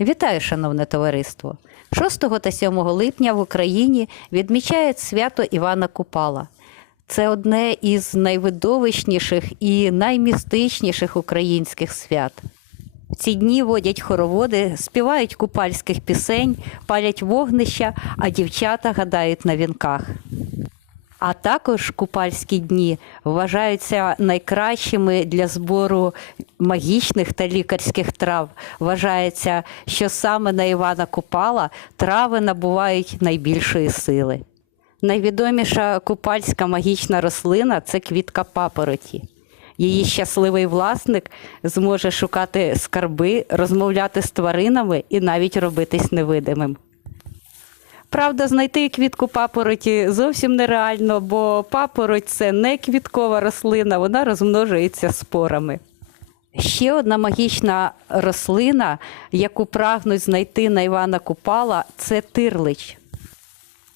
Вітаю, шановне товариство! 6 та 7 липня в Україні відмічають свято Івана Купала. Це одне із найвидовищніших і наймістичніших українських свят. В ці дні водять хороводи, співають купальських пісень, палять вогнища, а дівчата гадають на вінках. А також купальські дні вважаються найкращими для збору магічних та лікарських трав. Вважається, що саме на Івана Купала трави набувають найбільшої сили. Найвідоміша купальська магічна рослина це квітка папороті. Її щасливий власник зможе шукати скарби, розмовляти з тваринами і навіть робитись невидимим. Правда, знайти квітку папороті зовсім нереально, бо папороть це не квіткова рослина, вона розмножується спорами. Ще одна магічна рослина, яку прагнуть знайти на Івана Купала, це тирлич.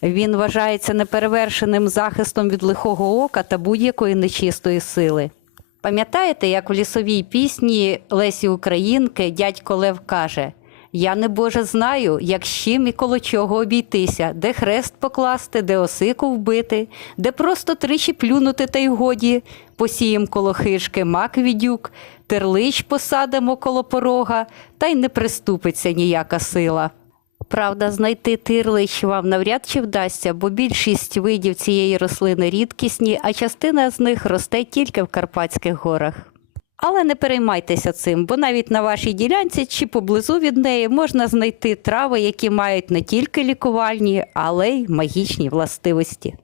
Він вважається неперевершеним захистом від лихого ока та будь-якої нечистої сили. Пам'ятаєте, як в лісовій пісні Лесі Українки дядько Лев каже: Я не Боже знаю, як з чим і коло чого обійтися, де хрест покласти, де осику вбити, де просто тричі плюнути та й годі, посієм коло хишки мак відюк, терлич посадимо коло порога, та й не приступиться ніяка сила. Правда, знайти тирлич вам навряд чи вдасться, бо більшість видів цієї рослини рідкісні, а частина з них росте тільки в Карпатських горах. Але не переймайтеся цим, бо навіть на вашій ділянці чи поблизу від неї можна знайти трави, які мають не тільки лікувальні, але й магічні властивості.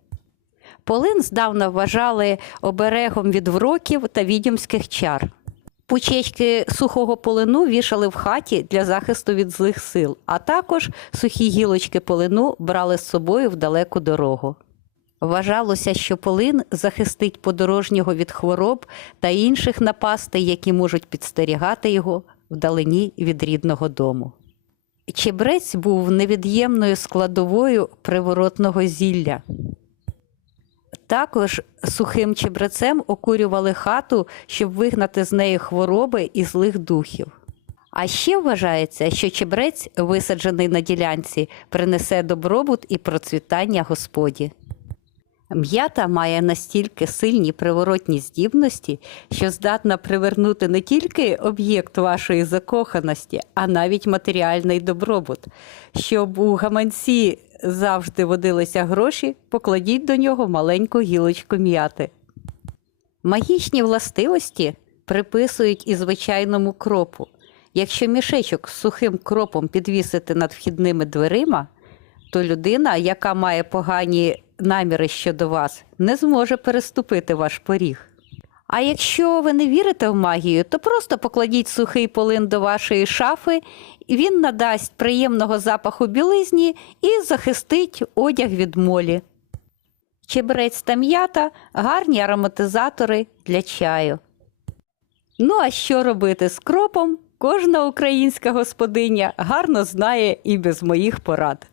Полин здавна вважали оберегом від вроків та відьомських чар. Пучечки сухого полину вішали в хаті для захисту від злих сил, а також сухі гілочки полину брали з собою в далеку дорогу. Вважалося, що полин захистить подорожнього від хвороб та інших напастей, які можуть підстерігати його вдалині від рідного дому. Чебрець був невід'ємною складовою приворотного зілля. Також сухим чебрецем окурювали хату, щоб вигнати з неї хвороби і злих духів. А ще вважається, що чебрець, висаджений на ділянці, принесе добробут і процвітання Господі. М'ята має настільки сильні приворотні здібності, що здатна привернути не тільки об'єкт вашої закоханості, а навіть матеріальний добробут. Щоб у гаманці завжди водилися гроші, покладіть до нього маленьку гілочку м'яти. Магічні властивості приписують і звичайному кропу. Якщо мішечок з сухим кропом підвісити над вхідними дверима, то людина, яка має погані наміри щодо вас, не зможе переступити ваш поріг. А якщо ви не вірите в магію, то просто покладіть сухий полин до вашої шафи, він надасть приємного запаху білизні і захистить одяг від молі. Чебрець та м'ята гарні ароматизатори для чаю. Ну а що робити з кропом? Кожна українська господиня гарно знає і без моїх порад.